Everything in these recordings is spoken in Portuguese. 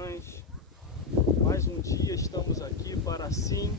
irmãs, mais um dia estamos aqui para assim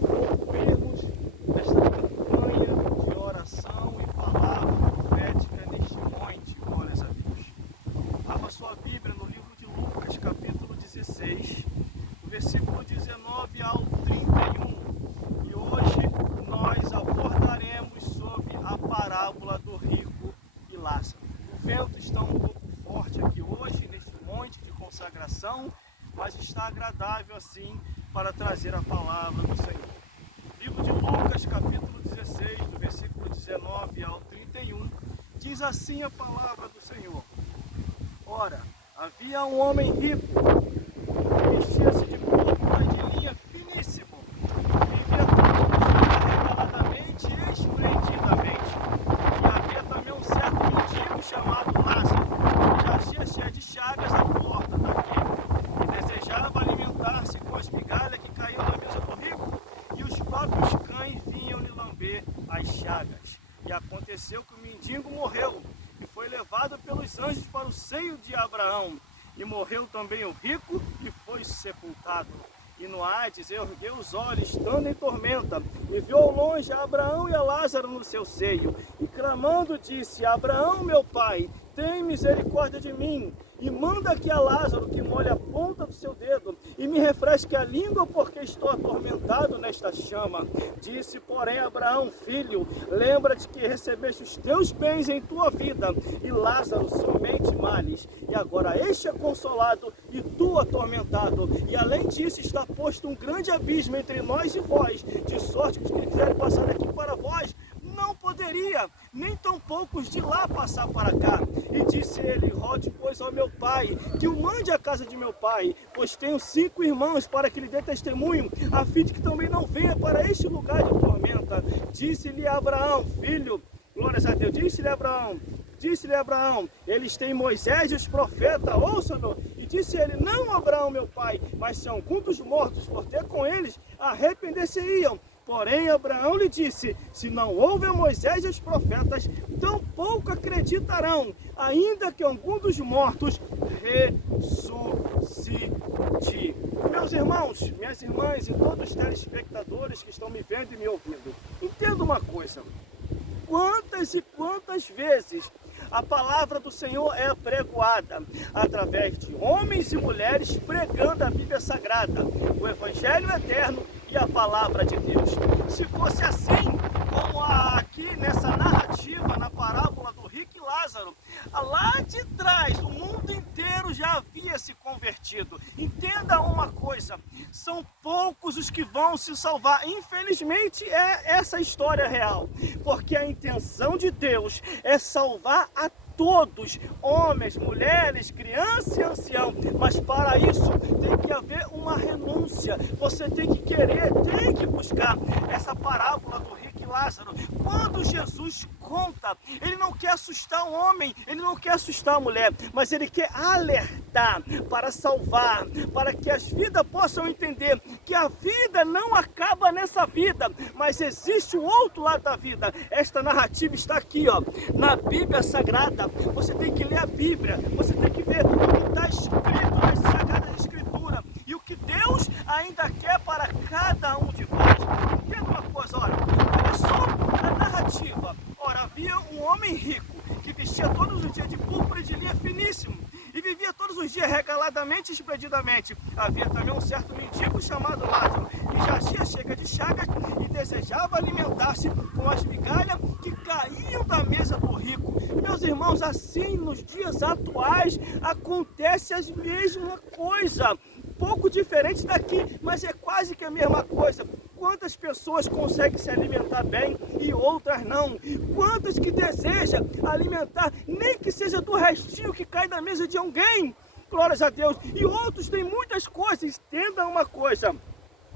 concluirmos esta campanha de oração e palavra profética neste monte, glórias a Deus. Abra sua Bíblia no livro de Lucas, capítulo 16, versículo 19 ao 31. E hoje nós abordaremos sobre a parábola do rico e Lázaro. O vento está um pouco forte aqui hoje, neste monte de consagração, mas está agradável assim para trazer a palavra do Senhor. Livro de Lucas, capítulo 16, do versículo 19 ao 31, diz assim a palavra do Senhor. Ora, havia um homem rico, vestia-se de púrpura de linha finíssimo, vivia regaladamente e esplendidamente. E havia também um certo mendigo chamado Lázaro, que jazia cheio de chagas à porta daquele, e desejava alimentar-se com as migalhas que caíam da mesa do rico, e os próprios cães vinham lhe lamber as chagas. E aconteceu que o mendigo morreu, e foi levado pelos anjos para o seio de Abraão. E morreu também o rico, e foi sepultado. E no Hades ergueu os olhos, estando em tormenta, e viu ao longe a Abraão e a Lázaro no seu seio. E clamando disse: Abraão, meu pai, tem misericórdia de mim, e manda que a Lázaro que molhe a ponta do seu dedo, e me refresque a língua, porque estou atormentado nesta chama. Disse, porém, Abraão: filho, lembra-te que recebeste os teus bens em tua vida, e Lázaro somente males. E agora este é consolado, e tu atormentado. E além disso está posto um grande abismo entre nós e vós, de sorte que os que quiserem passar daqui para vós, não poderia, nem tão poucos de lá passar para cá. E disse ele: rogue, pois, ao meu pai, que o mande à casa de meu pai, pois tenho 5 irmãos, para que lhe dê testemunho, a fim de que também não venha para este lugar de tormenta. Disse-lhe Abraão: filho, glórias a Deus, disse-lhe Abraão, eles têm Moisés e os profetas, ouça-me. E disse ele: não, Abraão, meu pai, mas se algum dos mortos for ter com eles, arrepender-se-iam. Porém, Abraão lhe disse: se não houver Moisés e os profetas, tampouco acreditarão, ainda que algum dos mortos ressuscite. Meus irmãos, minhas irmãs e todos os telespectadores que estão me vendo e me ouvindo, entenda uma coisa: quantas e quantas vezes a palavra do Senhor é apregoada através de homens e mulheres pregando a Bíblia Sagrada, o Evangelho eterno e a palavra de Deus. Se fosse assim, como aqui nessa narrativa, na parábola do rico e Lázaro, lá de trás o mundo inteiro já havia se convertido. Entenda uma coisa: são poucos os que vão se salvar. Infelizmente é essa história real, porque a intenção de Deus é salvar a todos, homens, mulheres, crianças e anciãos, mas para isso tem que haver uma renúncia. Você tem que querer, tem que buscar. Essa parábola do rico e Lázaro, quando Jesus conta, ele não quer assustar o homem, ele não quer assustar a mulher, mas ele quer alertar para salvar, para que as vidas possam entender que a vida não acaba nessa vida, mas existe o outro lado da vida. Esta narrativa está aqui, ó, na Bíblia Sagrada. Você tem que ler a Bíblia, você tem que ver o que está escrito nas Sagradas Escrituras e o que Deus ainda quer para cada um de vós. Entenda uma coisa, olha só a narrativa. Ora, havia um homem rico que vestia todos os dias de púrpura e de linha finíssimo, e vivia todos os dias regaladamente e esplendidamente. Havia também um certo mendigo chamado Lázaro, que jazia cheia de chagas e desejava alimentar-se com as migalhas que caíam da mesa do rico. Meus irmãos, assim nos dias atuais acontece a mesma coisa, pouco diferente daqui, mas é quase que a mesma coisa. Quantas pessoas conseguem se alimentar bem e outras não? Quantas que desejam alimentar, nem que seja do restinho que cai da mesa de alguém? Glórias a Deus. E outros têm muitas coisas. Entenda uma coisa: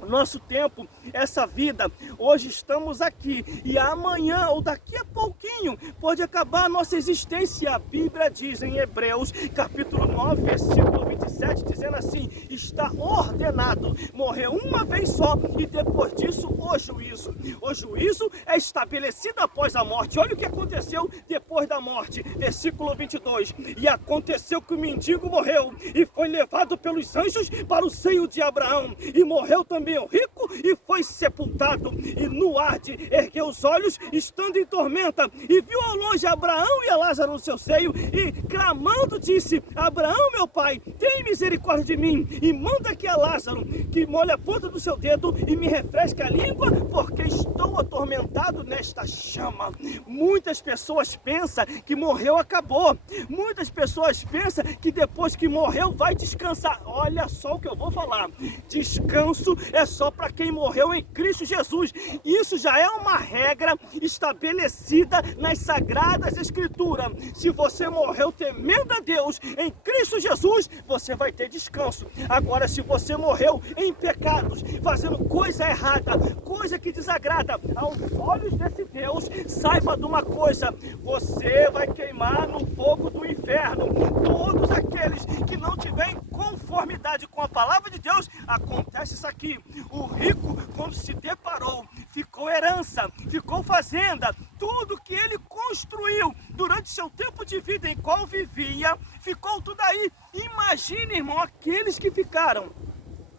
nosso tempo, essa vida. Hoje estamos aqui e amanhã ou daqui a pouquinho pode acabar a nossa existência. A Bíblia diz em Hebreus capítulo 9 versículo 27, dizendo assim: está ordenado morrer uma vez só e depois disso o juízo. O juízo é estabelecido após a morte. Olha o que aconteceu depois da morte, versículo 22: e aconteceu que o mendigo morreu e foi levado pelos anjos para o seio de Abraão, e morreu também o rico e foi sepultado. E no Hade ergueu os olhos, estando em tormenta, e viu ao longe Abraão e a Lázaro no seu seio, e clamando disse: Abraão, meu pai, tem misericórdia de mim, e manda que a Lázaro que molhe a ponta do seu dedo e me refresque a língua, porque estou atormentado nesta chama. Muitas pessoas pensam que morreu, acabou. Muitas pessoas pensam que depois que morreu vai descansar. Olha só o que eu vou falar: descanso é só para quem morreu em Cristo Jesus. Isso já é uma regra estabelecida nas Sagradas Escrituras. Se você morreu temendo a Deus em Cristo Jesus, você vai ter descanso. Agora, se você morreu em pecados, fazendo coisa errada, coisa que desagrada aos olhos desse Deus, saiba de uma coisa: você vai queimar no fogo do inferno. Todos aqueles que não tiverem conformidade com a palavra de Deus, acontece isso aqui: o rico, quando se deparou, ficou herança, ficou fazenda, tudo que ele construiu durante seu tempo de vida em qual vivia, ficou tudo aí. Imagine, irmão, aqueles que ficaram.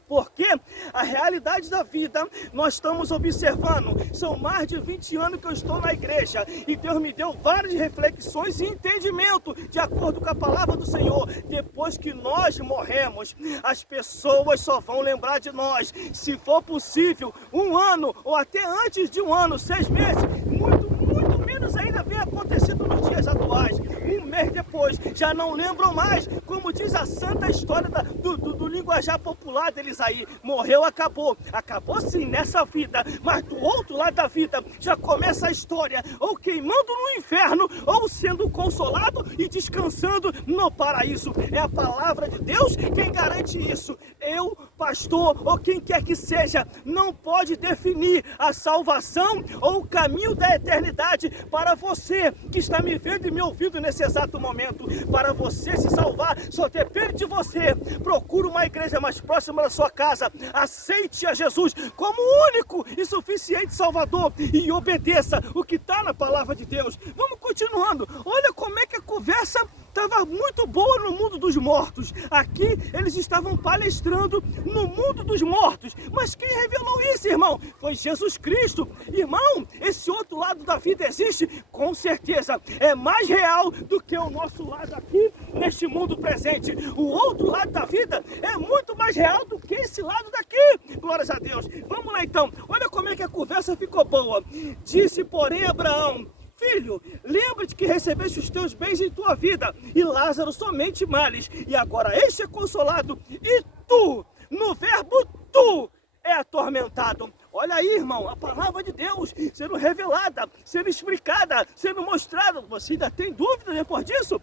Porque a realidade da vida nós estamos observando. São mais de 20 anos que eu estou na igreja e Deus me deu várias reflexões e entendimento de acordo com a palavra do Senhor. Depois que nós morremos, as pessoas só vão lembrar de nós, se for possível, 1 ano ou até antes de 1 ano, 6 meses, muito menos ainda vem acontecendo nos dias atuais. 1 mês depois, já não lembram mais, como diz a santa história do linguajar popular deles aí: morreu, acabou. Acabou sim nessa vida, mas do outro lado da vida já começa a história, ou queimando no inferno, ou sendo consolado e descansando no paraíso. É a palavra de Deus quem garante isso. Eu, pastor, ou quem quer que seja, não pode definir a salvação ou o caminho da eternidade para você que está me vendo e me ouvindo nesse exato momento. Para você se salvar, só depende de você. Procure uma igreja mais próxima da sua casa, aceite a Jesus como único e suficiente Salvador e obedeça o que está na palavra de Deus. Vamos continuando. Olha como é que a conversa estava muito boa no mundo dos mortos. Aqui eles estavam palestrando no mundo dos mortos. Mas quem revelou isso, irmão? Foi Jesus Cristo. Irmão, esse outro lado da vida existe? Com certeza. É mais real do que o nosso lado aqui neste mundo presente. O outro lado da vida é muito mais real do que esse lado daqui. Glórias a Deus. Vamos lá então. Olha como é que a conversa ficou boa. Disse, porém, Abraão: filho, lembra-te que recebeste os teus bens em tua vida, e Lázaro somente males, e agora este é consolado, e tu, no verbo tu, é atormentado. Olha aí, irmão, a palavra de Deus sendo revelada, sendo explicada, sendo mostrada. Você ainda tem dúvida depois disso?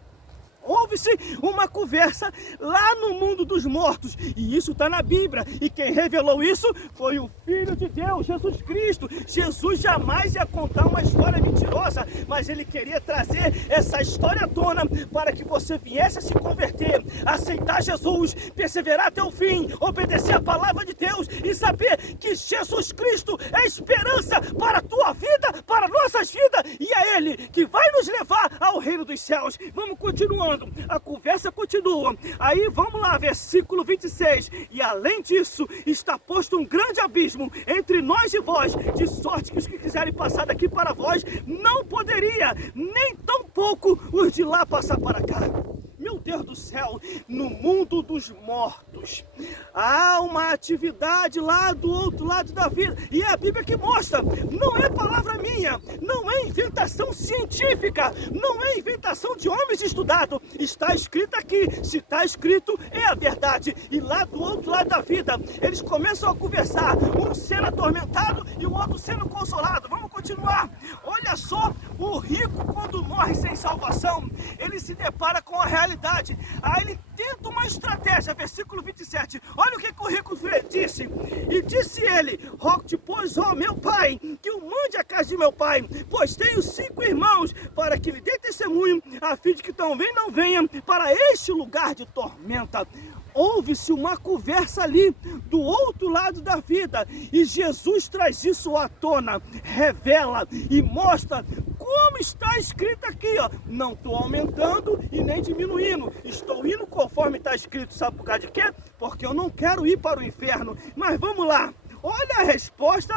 Houve-se uma conversa lá no mundo dos mortos, e isso está na Bíblia, e quem revelou isso foi o Filho de Deus, Jesus Cristo. Jesus jamais ia contar uma história mentirosa, mas ele queria trazer essa história à tona para que você viesse a se converter, aceitar Jesus, perseverar até o fim, obedecer a palavra de Deus e saber que Jesus Cristo é esperança para a tua vida, para nossas vidas, e é Ele que vai nos levar ao reino dos céus. Vamos continuando. A conversa continua. Aí vamos lá, versículo 26. E além disso, está posto um grande abismo entre nós e vós, de sorte que os que quiserem passar daqui para vós não poderia, nem tampouco os de lá passar para cá. Meu Deus do céu, no mundo dos mortos há uma atividade lá do outro lado da vida, e é a Bíblia que mostra. Não é palavra minha, não é inventação científica, não é inventação de homens estudados. Está escrito aqui, se está escrito é a verdade. E lá do outro lado da vida eles começam a conversar, um sendo atormentado e o outro sendo consolado. Vamos continuar. continuar. Olha só, o rico quando morre sem salvação, ele se depara com a realidade. Aí ele tenta uma estratégia, versículo 27. Olha o que o rico disse. E disse ele: rogo-te, pois, ó meu pai, que o mande à casa de meu pai, pois tenho 5 irmãos, para que lhe dê testemunho, a fim de que também não venha para este lugar de tormenta. Houve-se uma conversa ali do outro lado da vida, e Jesus traz isso à tona, revela e mostra como está escrito aqui, ó. Não estou aumentando e nem diminuindo, estou indo conforme está escrito. Sabe por causa de quê? Porque eu não quero ir para o inferno. Mas vamos lá, olha a resposta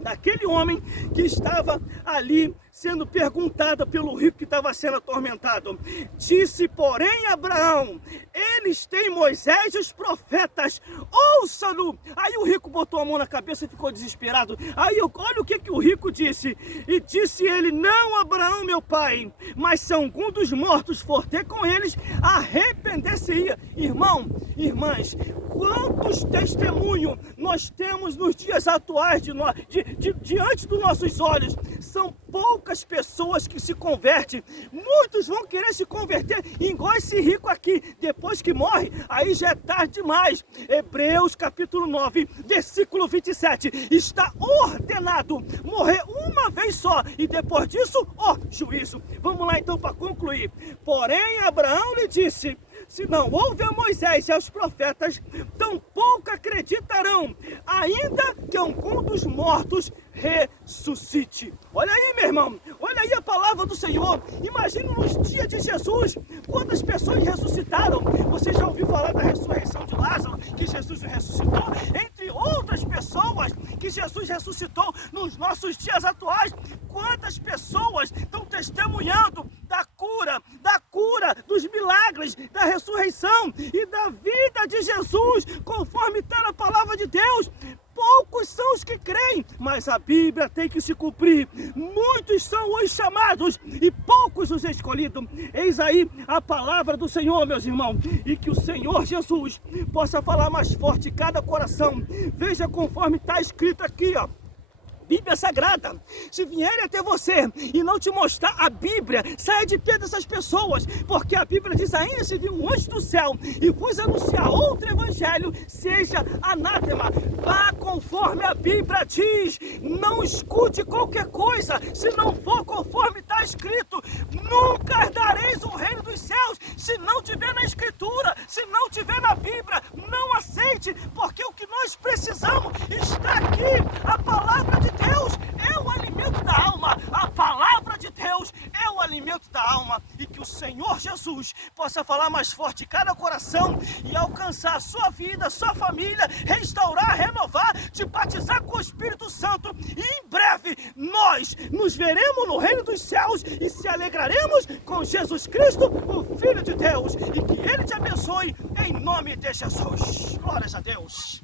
daquele homem que estava ali sendo perguntada pelo rico que estava sendo atormentado. Disse, porém, Abraão: eles têm Moisés e os profetas, ouça-no. Aí o rico botou a mão na cabeça e ficou desesperado. Aí olha o que o rico disse. E disse ele: não, Abraão, meu pai, mas se algum dos mortos for ter com eles, arrepender-se-ia. Irmão, irmãs, quantos testemunhos nós temos nos dias atuais diante dos nossos olhos? São poucas pessoas que se convertem. Muitos vão querer se converter igual esse rico aqui. Depois que morre, aí já é tarde demais. Hebreus capítulo 9, versículo 27. Está ordenado morrer uma vez só, e depois disso, ó, juízo. Vamos lá então para concluir. Porém, Abraão lhe disse: se não houve a Moisés e aos profetas, tampouco acreditarão, ainda que algum dos mortos ressuscite. Olha aí, meu irmão, olha aí a palavra do Senhor. Imagina nos dias de Jesus, quantas pessoas ressuscitaram. Você já ouviu falar da ressurreição de Lázaro, que Jesus ressuscitou? Entre outras pessoas que Jesus ressuscitou nos nossos dias atuais, quantas pessoas estão testemunhando da cura, dos milagres, da ressurreição e da vida de Jesus, conforme está na palavra de Deus. Poucos são os que creem, mas a Bíblia tem que se cumprir. Muitos são os chamados e poucos os escolhidos. Eis aí a palavra do Senhor, meus irmãos, e que o Senhor Jesus possa falar mais forte em cada coração. Veja conforme está escrito aqui, ó. Bíblia Sagrada. Se vierem até você e não te mostrar a Bíblia, saia de perto dessas pessoas, porque a Bíblia diz: ainda se viu um anjo do céu e vos anunciar outro evangelho, seja anátema. Vá conforme a Bíblia diz, não escute qualquer coisa, se não for conforme está escrito. Nunca herdareis o reino dos céus se não tiver na Escritura, se não tiver na Bíblia. Não aceite, porque o que nós precisamos está aqui. A palavra de Deus é o alimento da alma. A palavra de Deus é o alimento da alma. E que o Senhor Jesus possa falar mais forte em cada coração e alcançar a sua vida, a sua família, restaurar, renovar, te batizar com o Espírito Santo. E em breve nós nos veremos no reino dos céus e se alegraremos com Jesus Cristo, o Filho de Deus. E que Ele te abençoe em nome de Jesus. Glórias a Deus.